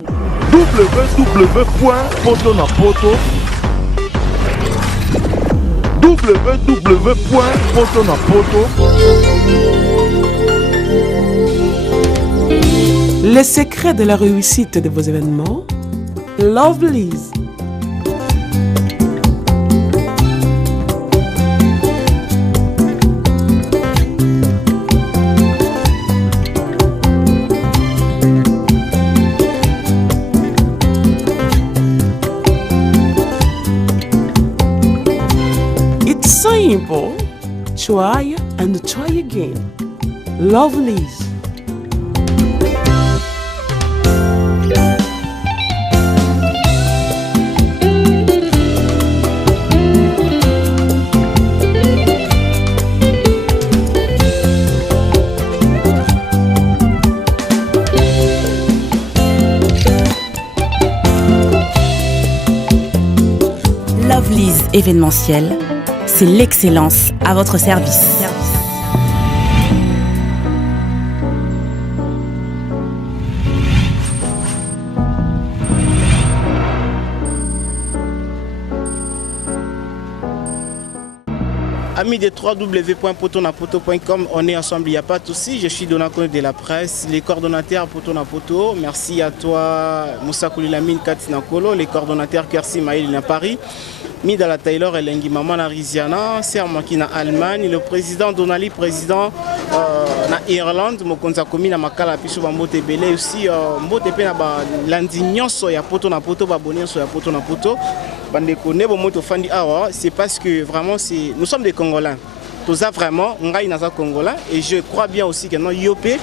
www.potonapoto www.potonapoto. Les secrets de la réussite de vos événements, Lovelyz. It's simple. Try and try again. Lovelyz. Lovelyz événementiel, c'est l'excellence à votre service. Amis de www.potonapoto.com, on est ensemble, il n'y a pas de souci. Je suis Donako de la presse, les coordonnateurs Potonapoto. Merci à toi, Moussa Koulilamine Katinakolo, les coordonnateurs Kersi Maïl na Paris, Midala Taylor et Lengi Maman na Riziana, Sermaki na Allemagne, le président Donali, président na Irlande, Mokonza Komi na Makala Piso Mbote Belé aussi, Mbote Pe na Landignon Soya Potonapoto, Babonien Soya Potonapoto. C'est parce que vraiment nous sommes des Congolais. Tout ça vraiment, on est Congolais et je crois bien aussi que nous Yopé,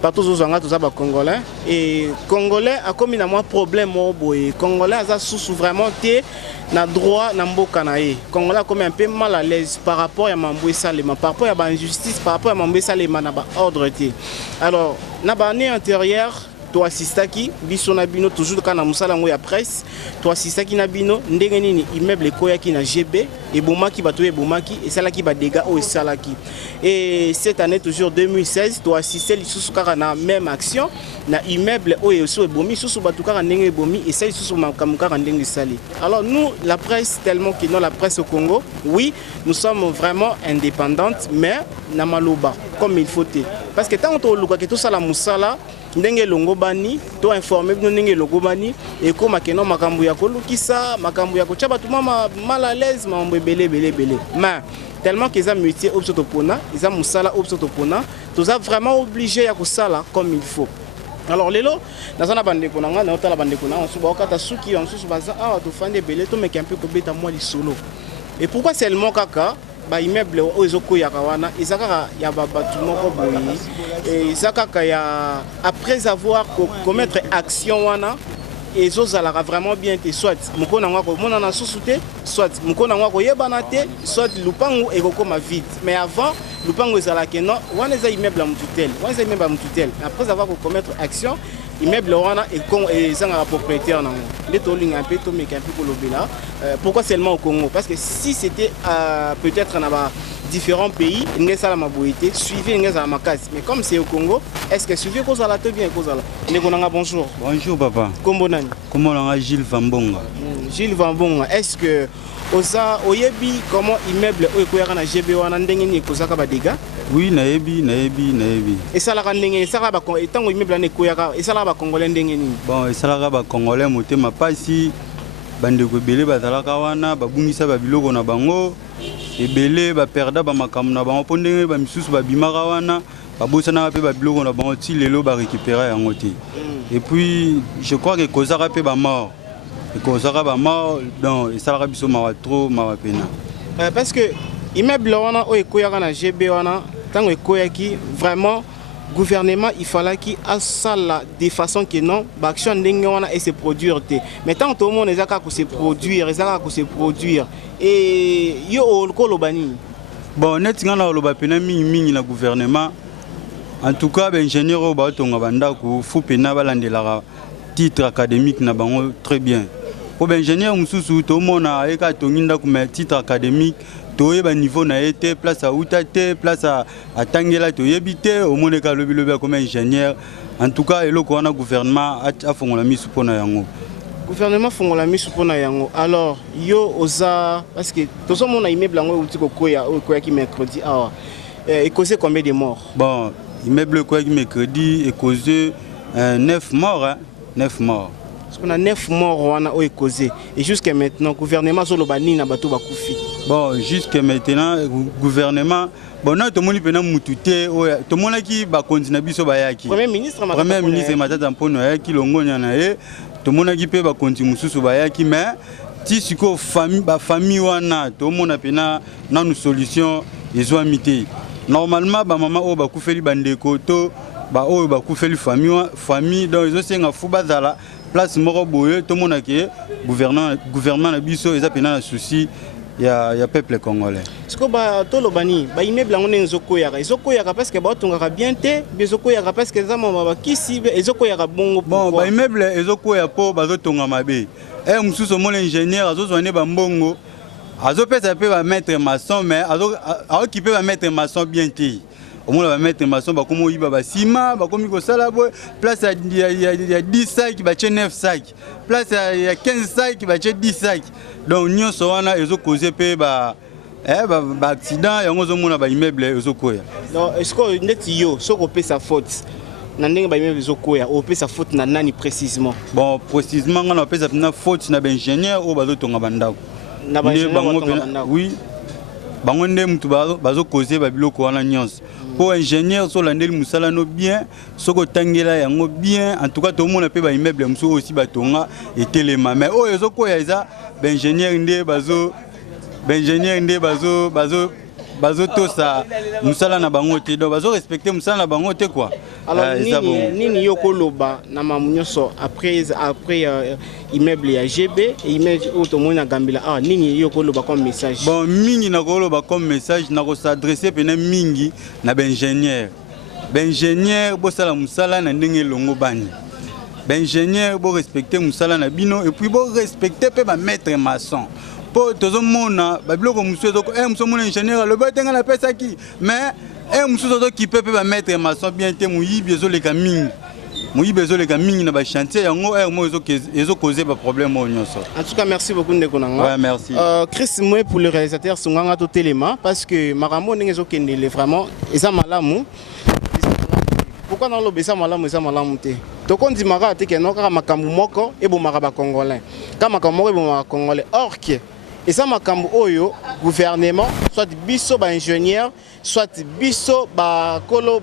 partout aux Angles, tous les Congolais. Et Congolais a comme un problème Congolais a sous vraiment na droit na mboka na ye. Congolais comme un peu mal à l'aise par rapport à Mamboué Salema, par rapport à l'injustice, par rapport à Mamboué Salema na ba ordre té. Alors, na ba année antérieure to assistaki biso na bino toujours kana musala ngo ya presse to assistaki na bino ndenge nini immeuble koyaki na GB et bomaki bato e bomaki et salaki ba dégâts o salaki et cette année toujours 2016 to assister lisusu kaka na même action na immeuble o so e bomi susu bato kaka ndenge bomi et ça lisusu makamukaka ndenge sali. Alors nous la presse tellement que non la presse au Congo oui nous sommes vraiment indépendantes mais na maloba comme il faut parce que tant on luka que tout ça la musala ndenge longo bani to informer bino ndenge longo bani et ko makeno makambu ya kolukisa makambu ya kochaba tout mama mal à l'aise mambo belé mais tellement qu'ils ont métier obsotopona ils ont musala obsotopona tous a vraiment obligé ya kosala comme il faut. Alors lelo nazana bande konanga na otala bande konanga on suba okata suki on susu baza ah to fande belé to meke un peu ko beta moi li solo et pourquoi seulement kaka ba immeuble o ezoko ya kawana izaka ya babatu moko boyi et izaka ya après avoir commettre action wana ezozalaka vraiment bien te soit mukona ngako mona na susute soit mukona ngako yebana te soit lupango ekokoma vite mais avant lupango ezalaka non wana za immeuble à mututelle après avoir commettre action immeuble wana et ezanga propriétaire nango les toling un peu to meka un peu kolobela pourquoi seulement au Congo parce que si c'était peut-être na ba différents pays ngesa la maboité suivi ngesa la makasi mais comme c'est au Congo est-ce que suivi cause la te bien cause la nekonanga bonjour papa kombo nani kombo nanga Gilles Vambonga Gilles Vambonga est-ce que oza oyebi comment immeuble o ekoyaka na GB wana ndenge ni ekozaka ba dégâts oui nayebi et ça la ndenge ça ba tango immeuble na ekoyaka et ça la ba congolais ndenge ni bon et ça la ba congolais motema pasi bandeko belé bazalaka wana babungisa ba biloko na bango ebele ba perda ba makamu na bango pondenge ba misusu ba bimaka wana babosana pe ba biloko na bango ti lelo ba récupérer yango te et puis je crois que kozaka pe ba mort et kozaka ba mort donc et ça la biso ma trop ma pena parce que immeuble wana o ekoyaka na GB wana tango ekoyaki vraiment gouvernement il fallait qu'il a ça là de façon que non l'action ndenge wana et se produire mais tant tout le monde ezaka ko se produire et yo kolobani bon net ngana loba pena mingi na gouvernement en tout cas ben ingénieur o ba tonga banda ko fu pena balandela titre académique na bango très bien pour ben ingénieur mususu to mona eka tonginda ko titre académique toye ba niveau na été place à outate place à tangela toye bité au monde ka lobi comme ingénieur en tout cas eloko wana gouvernement a fongola misu pona yango gouvernement fongola misu pona yango alors yo oza parce que tout ça mon immeuble ngo uti ko koya ki mercredi et causé combien de morts? Bon immeuble quoi qui mercredi et causé 9 morts hein? 9 morts. Parce qu'on a 9 morts wana o causé et jusqu'à maintenant gouvernement zo lobani na bato bakufi. Bon jusqu'à maintenant gouvernement bon non tout le monde pena mututé tout le monde qui ba continue biso ba yaki. Premier ministre Matata Mpono yaki longonya na ye tout le monde qui peut ba continue mususu ba yaki mais ti siko famille ba famille wana tout le monde pena na une solution ils ont amité. Normalement ba maman o ba kufeli bandeko to ba o ba kufeli famille donc ils ont senga fuba zala place moko boye tout le monde qui gouvernement na biso ils a pena na souci ya peuple congolais. Ce que ba to lobani ba immeuble ngone nzoko yaka parce que ba tongaka bien te bezoko yaka parce que za mama ba kisi ezoko yaka bongo bon ba immeuble ezoko ya po ba zo tonga mabe mususu mon ingénieur azo zone ba mbongo azo pesa pe ba mettre maçon mais azo occupé ba mettre maçon bien ti au moins ba mettre maçon ba komo yiba ba ciment ba komi ko sala bo place il y a 10 sacs ba 9 sacs place il y a 15 sacs ba 10 sacs donc nyonso wana ezo causer pe ba accident yango zo mona ba immeuble ezo koya donc est-ce que net yo soko pesa faute na ndenge ba immeuble ezo koya o pesa faute na nani précisément bon précisément on pesa na faute na ba ingénieur o bazo tonga bandako na ba ingénieur oui bango nde mutu bazo causer ba biloko wana nyonso pour ingénieur so landeli musala no bien soko tangela yango bien en tout cas tout le monde peut ba immeuble musu aussi batonga et telema mais o ezo koya eza ba ingénieur nde bazo tosa musala na bango te donc bazo respecter musala na bango te quoi. Alors nini yoko loba na mamunyoso après immeuble ya GB et immeuble auto mona gambila nini yoko loba comme message? Bon mingi na ko loba comme message na ko s'adresser pena mingi na ingénieur bo sala musala na ndenge longo bani ingénieur bo respecter musala na bino et puis bo respecter pe ba maître maçon pour tout le monde ba biloko musu ezoko musu mon ingénieur le batenga na pesa ki mais musu zo ki peut ba maître maçon bien te muyibi ezoleka mingi na ba chantier yango mo ezo causer ba problème o nyonso. En tout cas merci beaucoup ndeko nanga. Ouais merci. Chris moi pour le réalisateur Sunganga to Telema parce que makambo ndenge ezo kendele vraiment eza malamu. Pourquoi dans l'obéissance malamu eza malamu te? Tokondi maka te ke no kaka makambu moko ebomaka ba congolais. Kama makambu moko ebomaka congolais or que et ça makambu oyo gouvernement soit biso ba ingénieur soit biso ba kolo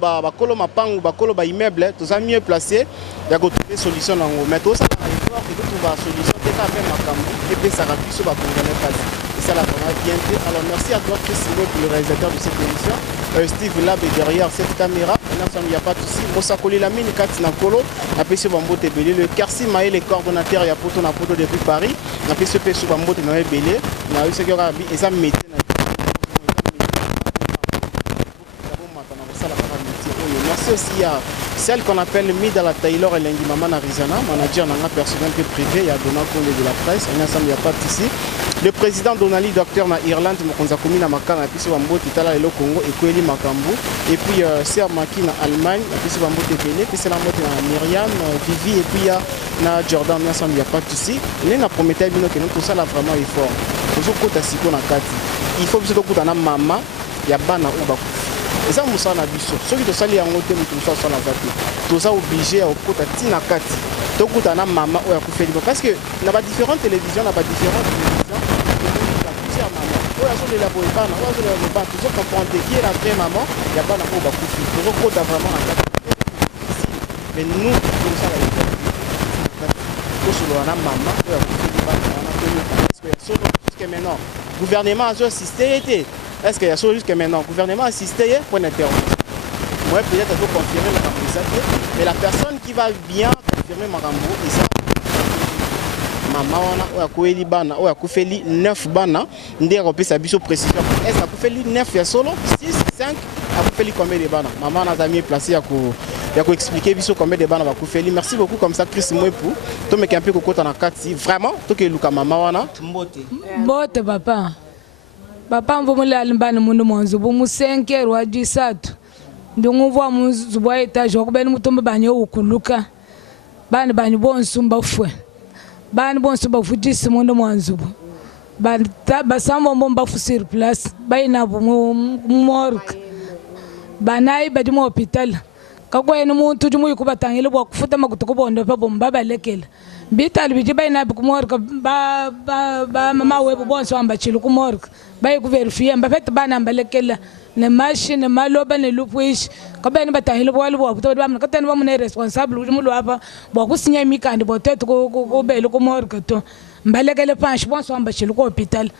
mapangu ba kolo ba immeuble tout ça mieux placé ya ko trouver solution nango mais tout ça na effort que trouver solution te ka même makambu et puis ça ra biso ba congolais pas et ça la vraiment bien fait. Alors merci à toi Chris Simo pour le réalisateur de cette émission. Steve Lab est derrière cette caméra. Il n'y a pas de souci. Mossa Koli la mine 4 Nakolo. Après ce bambo te belé. Le Karsi Maé les coordonnateurs il y a poto na poto depuis Paris. Après ce peso bambo te na belé. Na eu ce que rabi et ça métier na. Merci aussi à celle qu'on appelle Midala Taylor et Lengi Maman Arizona, manager nanga personnel que privé, il y a Donald Kone de la presse, il n'y a pas ici. Le président Donali, docteur na Irlande, Mokonza Komi na Makana, et puis c'est Bambo Titala et le Congo, et Kweli Makambu. Et puis Serre Maki na Allemagne, et puis c'est Bambo Tepele, puis c'est la moto na Myriam, Vivi, et puis il y a na Jordan, il n'y a pas ici. Il y a prometteur que nous tout ça là vraiment effort. Il faut que vous ayez un maman, il y a Bana ou et ça nous sommes habitués. Ceux qui sont allés en hôtel, nous sommes sur la voiture. Tout ça obligé à côté Tina Kati. Donc on a maman ou à couper parce que n'a pas différentes télévisions, n'a pas différentes télévisions. Plusieurs mamans. Ou à sur la boîte, ou à sur le banc. Tout ça comprendre qui est la vraie maman. Il y a pas n'a pas au couper. Nous on a vraiment un cas mais nous nous ça la pour sur la maman ou à couper parce que jusqu'à maintenant gouvernement a assisté. Est-ce qu'il y a chose jusqu'à maintenant? Le gouvernement a assisté pour une intervention. Moi, peut-être qu'il faut confirmer le Rambo. Mais la personne qui va bien confirmer ma Rambo, et ça, maman, on a coupé 9 bana, on a coupé sa biseau précision. Est-ce qu'on a coupé 9 il y a solo 6, 5, on a coupé combien de bana? Maman a mis placé à expliquer biseau combien de bana on a coupé. Merci beaucoup comme ça, Chris Mouepou. Toi, mais qui a un peu de côté dans la 4, vraiment, toi qui es Luka maman, Mbote, papa. Papa mvumule alimbani mundu mwanzo bumusenke rwa jisatu. Ndunguvwa muzubwa etage wakubeni mutombe banyo ukuluka. Bani bonsumba fwe. Bani bonsumba fujisi mundu mwanzo. Basambo mbomba fu sur place. Baina morgue. Banai badi mu hospital. Kakwe muntu jumu yukubatangile bwa kufuta makutuko bondo pa bomba balekela. Bitali bijiba ina kumorka ba mama webo bonso amba chilu kumorka ba ku verify amba fet bana ambalekela ne machine maloba ne lupwish kabene batahile bwali bwa buto ba mkatani ba mune responsable ujumulu apa bwa kusinya imikandi boteto ko bele kumorka to mbalekele panshi bonso amba chilu ko hospital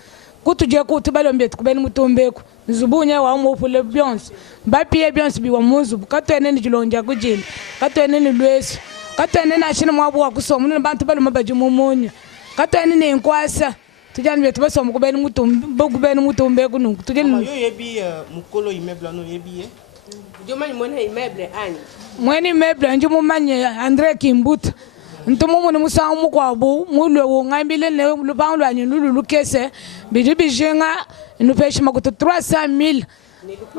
kutuje kuti balombetu kubeni mutombeko zubunya wa umufule byonse bapie byonse biwa muzu katwene ni jilonja kujila katwene ni lweso katwene na shina mwabu wa kusoma ni bantu baloma bajumumunye katwene ni nkwasa tujani betu basoma kubeni mutombeko nungu tujeni yo yebi mukolo immeuble no yebi Jomani mwene immeuble ani mwene immeuble njumu manye Andre Kimbuta ntumu ni musangu mukwabu mulwe ngambile ne lupangu lwa nyulu lukese bijibijenga nupeshi makutu 300,000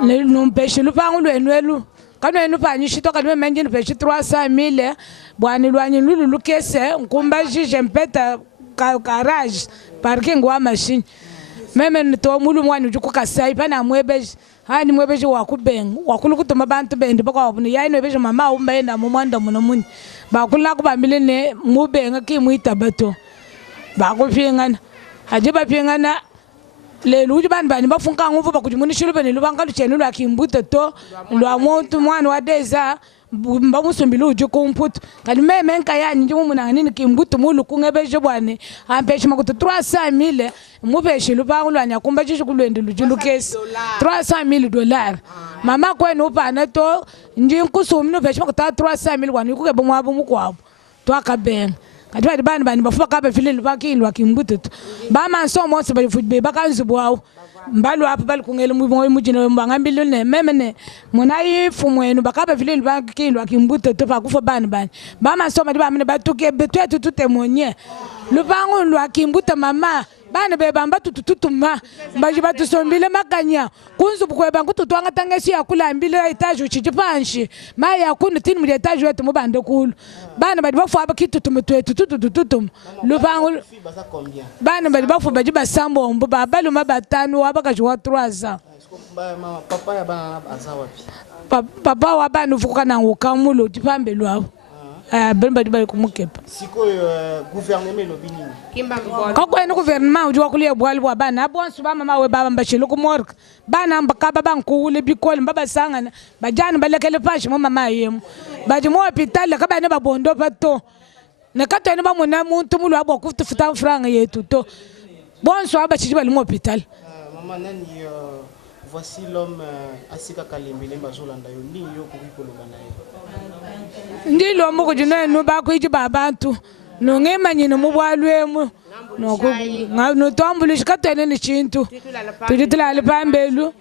ne numpeshi lupangu lwenwelu kanwe nupanyishi toka nwe menje nupeshi 300,000 bwani lwa nyulu lukese nkumba jije mpeta garage parking wa machine meme nto mulu mwani ujuku kasai pana mwebeji hani mwebeji wakubenga wakulukutuma abantu bende bakwabuni yaino beje mama umbaenda mumwanda munomuni bakula kubambile ne mubenga kimuita bato bakupingana ajiba pingana le luji bani bafunka nguvu bakujimunishilo bene lubanga luchenu lwa kimbuto to lwa muntu mwana wa deza mbamusumbile uju kumputo kali meme nkayani nje mumunangani kimbuto mulu kungebeje bwane ampeshi makutu 300,000 mupeshi lupangu lwanya kumba chishi kulwende lujulukesi $300,000 mama kwenu upana to nje nkusumi nupeshi makutu 300,000 wanu yukuke bomwabu mukwabo to akabenga kati bani bafuba kabe file lubakilwa kimbuto ba manso monse bali fujbe bakanzibwawo mbalu apa bali kungela mujina mbangambilo ne memene munayi fumwenu bakabe vile lubakilwa kimbuto to pakufa bani ba manso mali ba mine batuke betwetu tutemonye lubangu lwa kimbuto mama bana bebamba tututuma mbaji batusombile makanya kunzu bukweba ngututwanga tangesi yakulambile etage uchijipanshi ma yakunu tini mu etage wetu mubande kulu bana badi bafu abakitu tumutwetu tutututum lubangu bana badi bafu baji basambo mbu babalu mabatanu abakaji wa 3 papa ya bana azawapi papa wa bana ufuka na ukamulo tipambe lwabo bali bali kumukepa siko gouvernement lobini kimba mbona kakwe no gouvernement ujwa kuliye bwali bwa bana abonsu ba mama we baba mbashilo kumorka bana mbakaba bankule bikole mbaba sangana bajani balekele pashi mo mama yemu baji mo hospital ka bana babondo pato ne katene ba mona muntu mulu abo kufuta franga yetu to bonsu abachi bali mo hospital mama nani voici l'homme asika kalembele mbazolanda yo ni yo kukikoloba naye ndilo mbuko jina no bakwiji babantu no ngemanyine mubwalwemu no tombulishika katene ni chintu tujitulale pambelu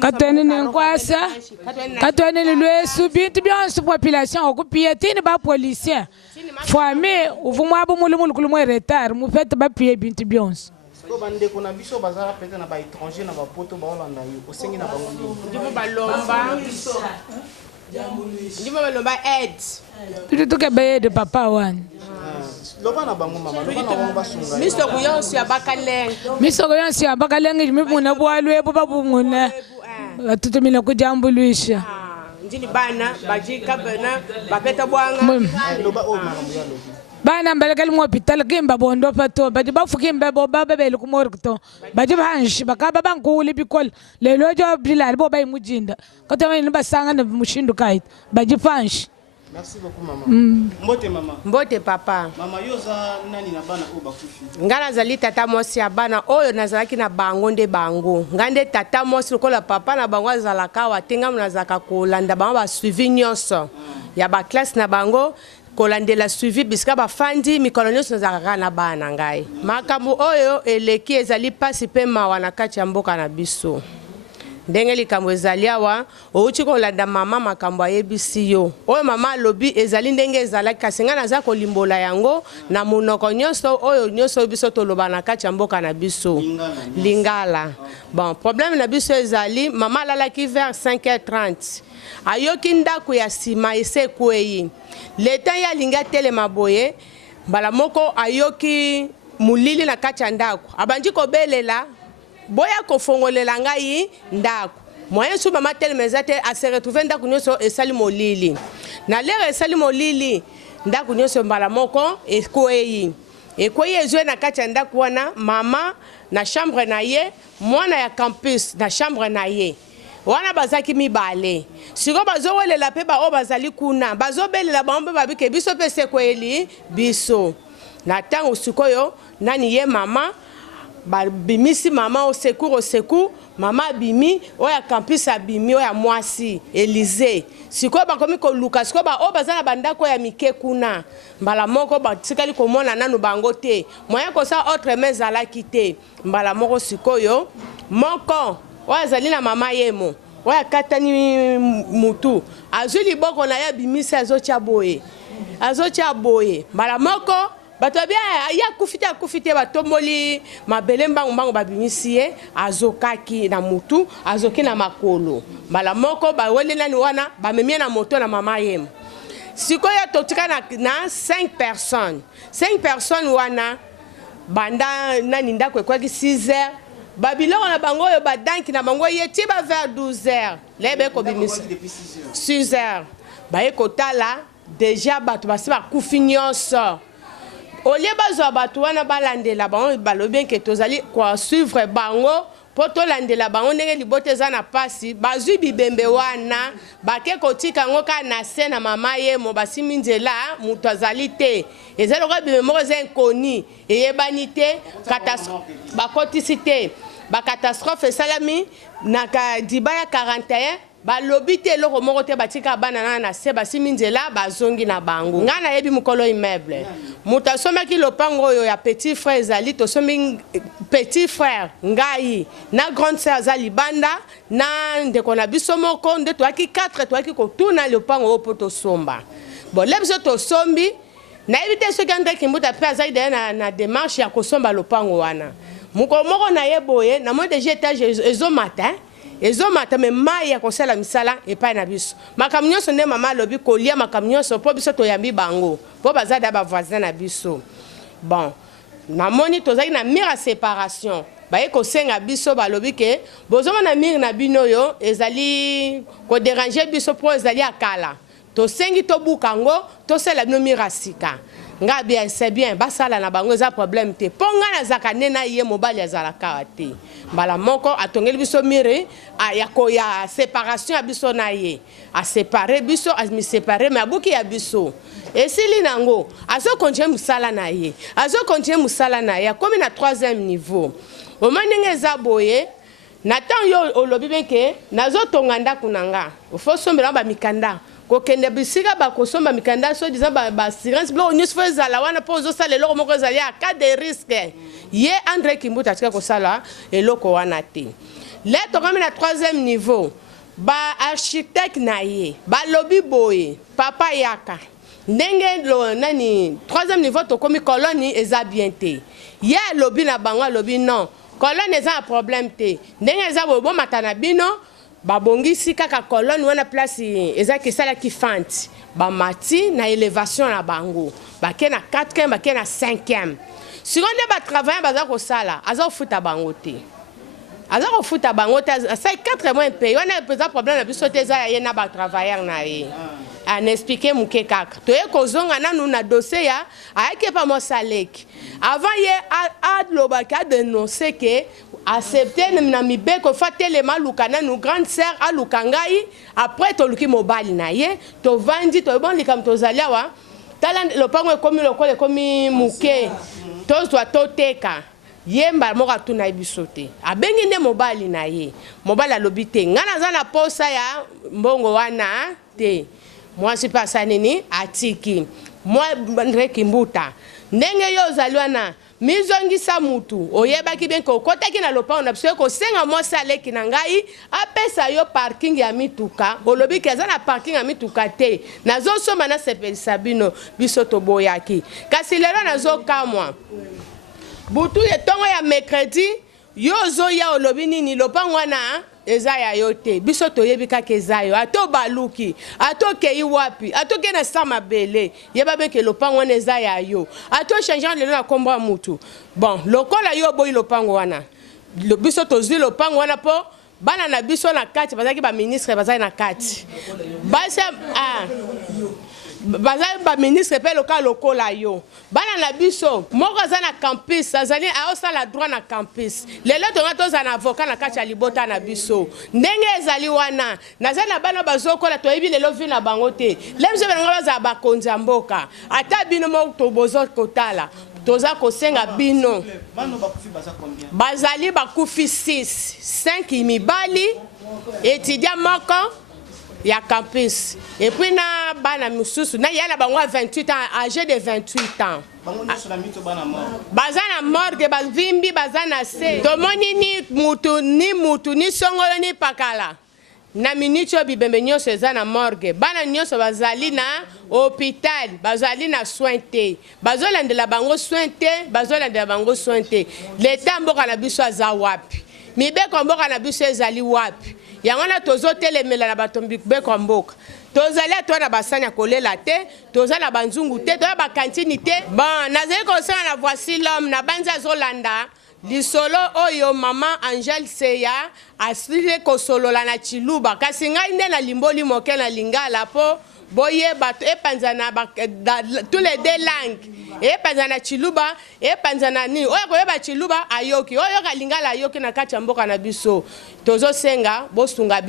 katene ni nkwasa katene ni lwesu bintu byonse population okupie tini ba policier famille uvumwabo mulumulu kulumwe retard mufete bapie bintu byonse ko bande kuna biso bazala pete na ba étranger na ba poto ba Holanda yo osengi na bango ndimo balomba ndimo balomba aide tutuke bede papa wani loba na bango mama loba na bango basunga misoko yonse abakalenge misoko yonse abakalenge mibuna bwalwebo babunguna batutumile kujambulisha ndini bana bajika bana bapeta bwanga loba o mama ya lobi bana mbalekele mu hospital kimba bondo pato baji bafukimbe bo babele ku morgto baji banshi bakaba bankule bikol lelo jo bilal bo bay mujinda katama ni basanga na mushindu kait baji fanshi. Merci beaucoup maman. Mbote mama. Mbote papa. Mama yoza nani na bana o bakufi. Ngana zali tata mosi ya bana oyo nazalaki na bango nde bango. Ngande tata mosi lokola papa na bango azalaka watenga munazaka kolanda bango ba suivi nyonso. Ya ba classe na bango kolandela suivi biska ba fandi mikolo nyonso nazalaka na bana ngai. Makambo oyo eleki ezali pasi pe mawa na kati ya mboka na biso. ndenge likambo ezali awa outi kolanda mama makambo ayebisi yo oyo mama alobi ezali ndenge ezalaki kasi nga naza kolimbola yango na monoko nyonso oyo nyonso biso toloba na kati ya mboka na biso lingala. Bon, problème na biso ezali mama alalaki vers 5h30 ayoki ndako ya nsima esekwei leta ye alingi atelema boye mbala moko ayoki mulili na kati ya ndako abandi kobelela boya kofongolela ngai ndako moyen su mama telema eza te ase retrouve ndako nyonso esali molili na lere esali molili ndako nyonso mbala moko ekwei ezwe na kati ya ndako wana mama na chambre na ye mwana ya campus na chambre na ye wana bazaki mibale siko bazowelela mpe bao bazali kuna bazobelela bango mpe babike biso mpe sekweli biso na ntango sikoyo nani ye mama babimisi mama au secours mama abimi oya campus abimi oya mwasi Élysée sikoyo bakomi koluka sikoyo o baza na bandako ya mike kuna mbala moko batikali komona nanu bango te moyen kosa autre mais ezalaki te mbala moko sikoyo moko oyo azali na mama yemo oyo akatani mutu azwi liboko na ye abimisi azotia boye mbala moko bato babia ya kufite batomboli mabele mbangu babimisi ye azokaki na mutu azoki na makolo mbala moko bawelelani wana bamemie na moto na mama yemo sikoyo totika na 5 personnes wana banda nani ndako ekwaki 6h babiloko na bango oyo badanki na bango yeti ba vers 12h lebe kobimisa 6h baye kotala déjà bato basi bakufi nyonso olie bazwa bato wana balandela bango balobi ke tozali kwa suivre bango po tolandela bango ndenge libota eza na pasi bazwi bibembe wana bake kotika yango kaka na se na mama yemo basimi nzela moto azali te eza lokola bibembe moko eza inkoni eyebani te bakotisi te bakatastrophe esalami na diba ya 41 balobi te eloko moko te batika bana na se basimi nzela bazongi na bango nga nayebi mokolo immeuble moto asomaki lopango oyo ya petit frère ezali tosomi petit frère ngai na grande sœur aza libanda na ndeko na biso moko nde toyaki 4 toyaki kotuna lopango oyo mpo tosomba bon le biso tosombi nayebi te soki André Kimbuta mpe azali deye na démarche ya kosomba lopango wana mokolo moko na ye boye na moi déjà étage ezomata me mai ya kosala misala epai na biso makambo nyonso nde mama alobi kolia makambo nyonso mpo biso toyambi bango mpo baza da bavoisin na biso bon namoni tozalaki na mire ya séparation baye kosenga biso balobi ke bozomona mire na bino oyo ezali koderange biso mpo ezali akala tosengi tobuka yango tosala bino mire ya sika nga bien c'est bien basala na bango eza problème te mpo nga nazaka nde na ye mobali azalaka te mbala moko atongeli biso mire ya séparation ya biso na ye asepare biso amisepare me abuki ya biso esili nango azokontinue mosala na ye akomi na 3e niveau oma ndenge eza boye na ntango yo olobi beke nazotonga ndako na nga ofo sombela bamikanda kokende bisika bakosomba mikanda so disant assurance blo nyonso fo ezala wana mpo ozosala eloko moko ezali ya cas de risque ye André Kimbuta atika kosala eloko wana te le tokomi na 3e niveau baarchitecte na ye balobi boye papa yaka ndenge nani 3e niveau tokomi koloni eza bien te ye alobi na bango alobi non koloni eza na problème te ndenge eza boye bomata na bino babongisi kaka koloni wana place ezaki esalaki fanti bamati na élévation na bango bake na 4e bake na 5e siko nde batravaillant baza kosala aza kofuta bango te asali 4 mois mpe wana eza problème na biso te eza ya ye na batravailleur na ye anexplike moke kaka toye kozonga nanu na dossier ya ayaki epa mosaleki avant ye alobaki adenonce ke accepter na mibeko fa telema luka nanu grande sœur aluka ngai après toluki mobali na ye tovandi toyebon likambo tozali awa tala lopango ekomi lokola ekomi moke tozwa toteka ye mbala moko atuna ye biso te abengi nde mobali na ye mobali alobi te ngai naza na posa ya mbongo wana te mwasi mpe asa nini atiki mwa André Kimbuta ndenge yo ozali wana mizongisa mutu oyebaki bien ko kotaki na lopango na biso ko senga mwasi aleki na ngai apesa yo parking ya mituka olobi keza na parking ya mituka te nazosomba na sepelisa bino biso toboyaki kasi lelo nazokamwa butu etongo ya mercredi yo ozoya olobi nini lopango wana eza ya yo te biso toyebi kaka eza yo ato baluki ato kei wapi ato ke na sa mabele yeba beke lopango wana eza ya yo ato changeant lelo na kombo ya mutu bon lokola yo boyi lopango wana biso tozwi lopango wana po bana na biso na kati bazaki ba ministre bazaki na kati basi bazali ba ministre pe lokola yo bana na biso moko aza na campus azali aosala droit na campus lelo tonga toza na avocat na kati ya libota na biso ndenge ezali wana naza na bana bazokola toyebi lelo vi na bango te lemso benanga bazala bakonzi ya mboka ata bino moko tobozo kotala toza kosenga bino bazali bakufi 5 mibali étudiant moko ya campus et puis na bana mususu na yala bango 28 ans âgé de 28 ans bazana morgue bazimbi bazana se tomoni ni mutu ni songolo ni pakala na minitio bibembe nyonso eza na morgue bana nyonso bazali na hôpital bazali na soin te bazolandela bango soin te leta mboka na biso aza wapi mibeko mboka na biso ezali wapi yango na tozotelemela na bato mibeko mboka tozali atwa na basani ya kolela te toza na banzungu te toza bakantini te bon nazali kosenga na voici l'homme na banzi azolanda lisolo oyo mama Angel Seya asili kosolola na Chiluba kasi ngai nde na limboli moke na lingala po boyeba epanzana tous les deux langues epanzana Chiluba epanzana ni oyo koyeba Chiluba ayoki oyo kalingala ayoki na kati ya mboka na biso tozosenga bosunga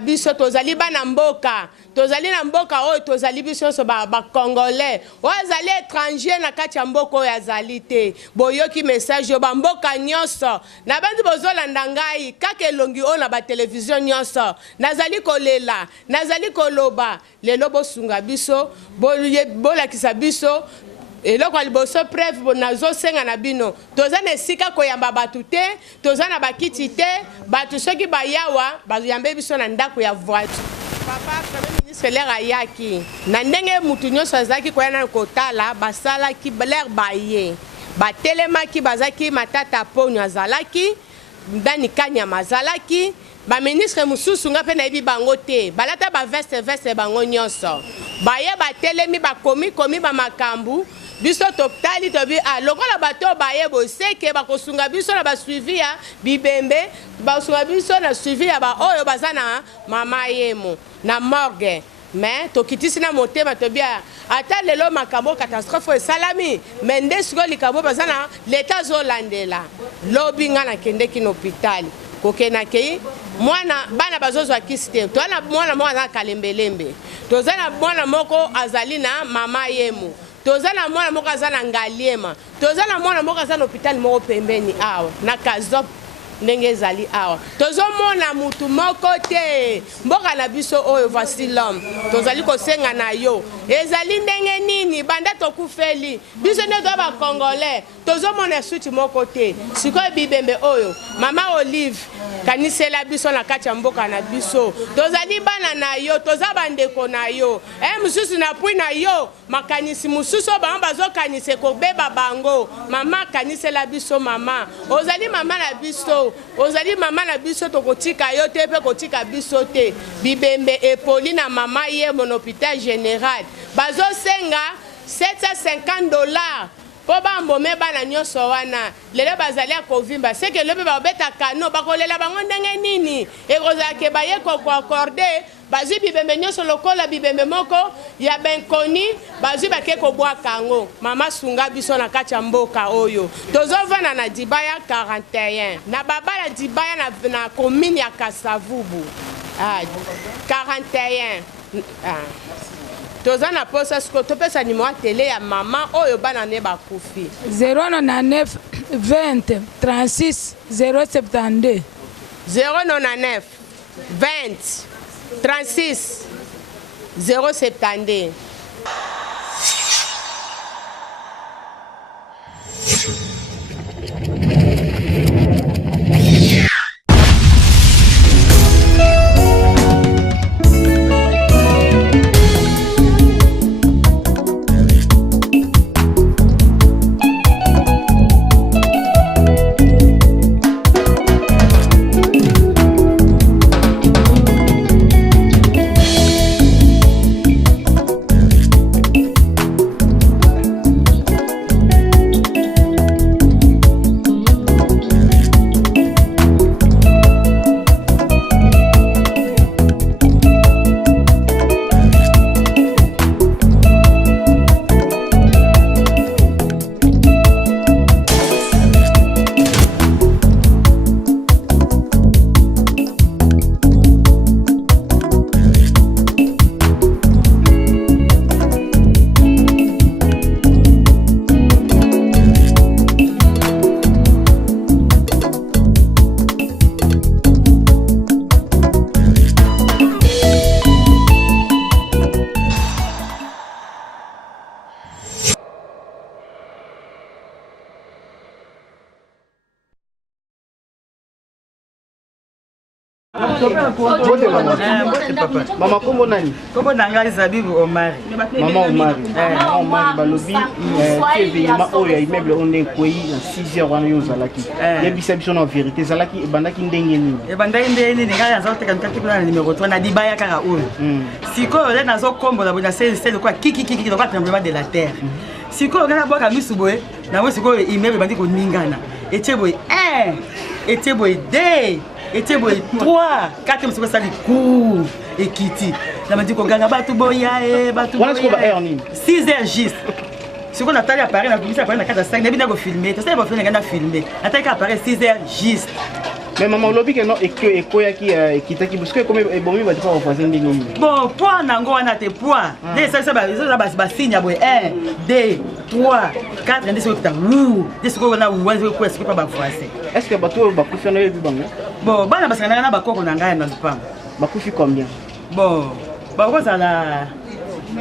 biso tozali bana mboka tozali na mboka oyo tozali biso so ba congolais oyo azali étranger na kati ya mboka oyo azali te boyoki message yo ba mboka nyonso na bantu bozolanda ngai kaka elongi oyo na ba télévision nyonso nazali kolela nazali koloba lelo bosunga biso bolakisa biso eloko liboso preuve nazosenga na bino toza na esika koyamba batu te toza na bakiti te batu soki bayawa bayambe biso na ndako ya voiture papa premier ministre lera ayaki na ndenge mutu nyonso azalaki koya na kotala basalaki lere baye batelemaki bazaki matata ponyo azalaki ndani kanyama azalaki baministre mosusu nga mpe nayebi bango te balata baveste bango nyonso baye batelemi bakomi bamakambu biso toptali tobi lokola bato baye boseke bakosunga biso na basuivi ya bibembe basunga biso na suivi ya baoyo baza na mama yemo na morgue mais tokitisi na motema tobia ata lelo makambo catastrophe esalami mais nde siko likambo baza na leta zolandela lobi nga nakendeki na hôpital kokenakei mwana bana bazozwa kisi te toza mwana moko aza na kalembelembe toza na mwana moko azali na mama yemo toza na mwana moko aza na ngaliema toza na mwana moko aza na hôpital moko pembeni awa na kazop ndenge ezali awa tozomona mutu moko te mboka na biso oyo voici l'homme tozali kosenga na yo ezali ndenge nini banda tokufeli biso nde toza bacongolais tozomona suti moko te sikoyo bibembe oyo mama Olive kanisela biso na kati ya mboka na biso tozali bana na yo toza bandeko na yo mosusu na pui na yo makanisi mosusu bango bazokanisa kobeba bango mama kanisela biso mama ozali mama na biso ozali mama na biso tokotika yo te pe kotika biso te bibembe epoli na mama ye mon hôpital général bazosenga $750 po bambome bana nyonso wana lelo bazali akovimba seke lobe babeta kano bakolela bango ndenge nini ekozalake baye koakorde bazwi bibembe nyonso lokola bibembe moko ya benkoni bazwi bake kobwaka yango mama sunga biso na kati ya mboka oyo tozovanda na Dibaya 41 na babala Dibaya na commune ya Kasavubu 41 toza na posa siko topesa numéro télé ya mama oyo bana ne bakufi 099 20 36 072 099 20 36 072 Mama kombo nani? Kombo nanga Zabibu Omar. Mama Omar. Omar balobi événement oyo immeuble onde koyi na 6h wana yo zalaki. Yebisa biso na vérité zalaki ebandaki ndenge nini? Ebandaki ndenge nini nga za teka nkaki na numéro 3 na dibaya kaka oyo. Sikoyo le nazo kombo na bona c'est quoi kiki le tremblement de la terre. Sikoyo nga boka misuboye na mo sikoyo immeuble bandi ko ningana. Etcheboy 1, Etcheboy 2. Et tu vois 3, 4 me ça les cours et Kitty. La m'a dit qu'on gagne batu boya et batu. On est-ce qu'on va erner 6h juste. Ce qu'on attend apparaît la police apparaît na 4 à 5, n'a bien go filmer. Tu sais pas filmer na filmer. Attends qu'apparaît 6h juste. Mais maman lobi que non et que ekoya qui kitaki parce que comme bomi va pas refaire ndenge nini. Bon, poids nango wana te poids. Dès ça ba signe boy 1, 2, 3, 4 ndé so ta wou. Dès ce qu'on a wou wala ko est-ce que pas ba français. Est-ce que bato ba kufi na yebi bango? Bon, bana basanga na bakoko na ngai na lupango. Ba kufi combien? Bon, ba ko ça la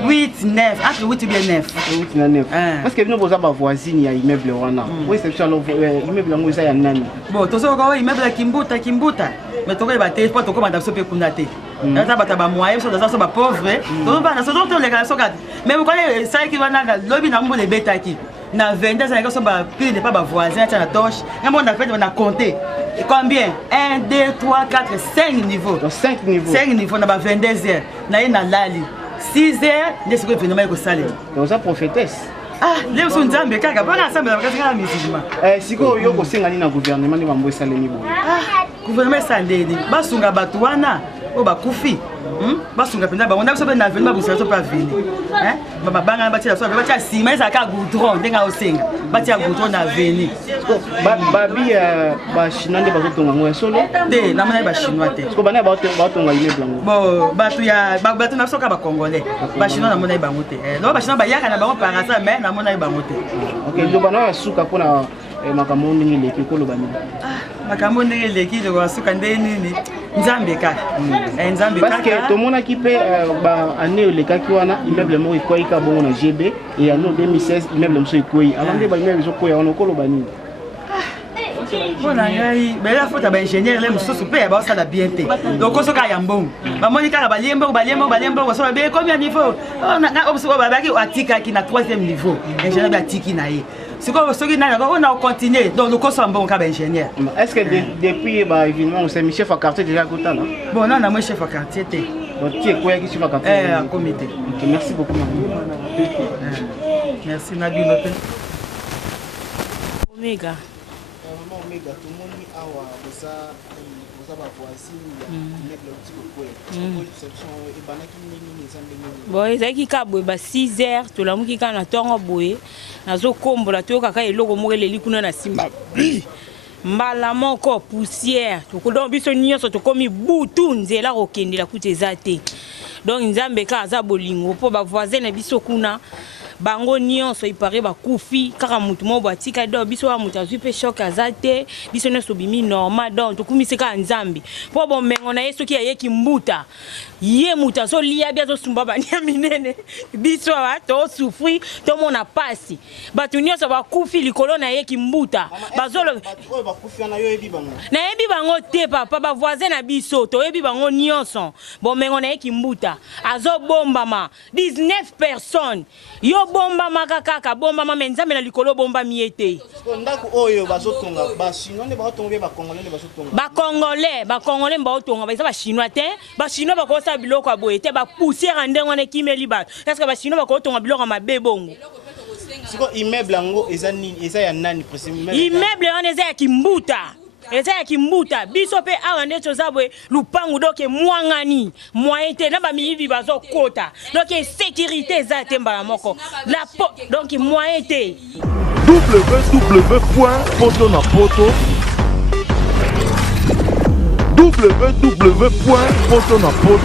8, 9, entre 8 ou bien 9. 8 na 9. Parce que nous vous avez voisine ya immeuble wana. Oui, c'est ça immeuble ngo ça ya nani. Bon, to so ko immeuble ya Kimbuta. Mais to ko ba te pas to ko ba so pe kunate. Na ta ba moyen so da so ba pauvre. To ba na so to les gars so kat. Mais vous connaissez ça qui va na lobby na mbole betaki. Na 22 ça so ba pile de pas ba voisin ta na torche. Na mon appel on a compté. Combien? 1 2 3 4 5 niveaux. Donc 5 niveaux. 5 niveaux na ba 22h. Na na lali. 6h, n'est-ce que le phénomène est salé. Donc ça prophétesse. Ah, les gens sont mais quand on a ça, mais on a musulman. Si vous avez un signe dans le gouvernement, vous avez un salé. Ah, gouvernement salé. Basunga batuana, ou bakufi. Basunga penda, on a besoin d'un avenir, vous ne pas venir. Hein? Baba banga bati la soirée, bati à ciment, ça a goudron, denga au singa. Bati à goudron na venir. Babi ba chinois de bato tonga solo. De, na mona ba chinois te. Ko bana bato tonga ile blanc. Bon, batu ya batu na soka ba congolais. Ba chinois na mona ba moté. Non ba chinois ba yaka na ba par ça mais na mona ba moté. OK, do bana suka pona makambo ndenge leki ko lobani. Ah, makambo ndenge leki de ko suka ndenge nini? Nzambe ka. Nzambe ka. Parce que to mona ki pe ba année le ka ki wana immeuble mo ikoyi ka bongo na GB et en 2016 immeuble mo ikoyi. Avant de ba immeuble zo koyi on ko lobani. Bon ngai bela fota ba ingénieur le mususu pe ba sala bien te. Donc ko soka ya mbongo. Ba moni ka ba liembo so ba be combien niveau? On a obso ba ba ki atika ki na 3e niveau. Ingénieur ba tiki na ye. C'est quoi ce qui n'a on a continué donc le cours bon comme ingénieur. Est-ce que depuis bah évidemment c'est Michel à quartier déjà content là? Bon non moi chef à quartier té. Donc tu es quoi qui chef à quartier? Comité. OK, merci beaucoup maman. Merci Nabil Lopez. Omega. Maman Omega tout le monde awa ça ba voisine ya mettre le petit peu quoi. Bon ezaki ka boye ba 6h to lamuki kana tongo boye nazo kombola to kaka eloko mokeleli kuna na simba mbala moko poussière to ko don biso nyonso to komi butu nzela ko kendela kuti ezate donc nzambe ka za bolingo po ba voisin na biso kuna bango nyonso ipare bakufi kaka mutu mo batika do biso wa mutu azwi pe choc azate biso ne sobimi normal donc tukumisi ka nzambi po bon mengo na yesu ki ayeki mbuta ye mutu azo lia bia zo sumba bania minene biso wa to souffri to mona pasi batu nyonso bakufi likolo na yeki mbuta bazolo bakufi na yo ebi bango na ebi bango te papa ba voisin na biso to ebi bango nyonso bon mengo na yeki mbuta azo bombama 19 personnes yo bombama kaka bombama menzambe na likolo bomba miete ndako oyo bazotonga ba chinois ne batonga ba congolais ne bazotonga ba congolais baotonga ba ba chinois te ba chinois bakosa biloko aboye te ba poussière ndengo na kimeli ba parce que ba chinois bakotonga biloko mabe bongo siko immeuble ngo eza ya nani précisément immeuble wana eza ya kimbuta eza ya kimbuta biso pe awa nde tozabwe lupangu doke mwangani moyete na ba miyibi bazo kota donc sécurité eza te mbala moko la donc moyete www.potonapoto www.potonapoto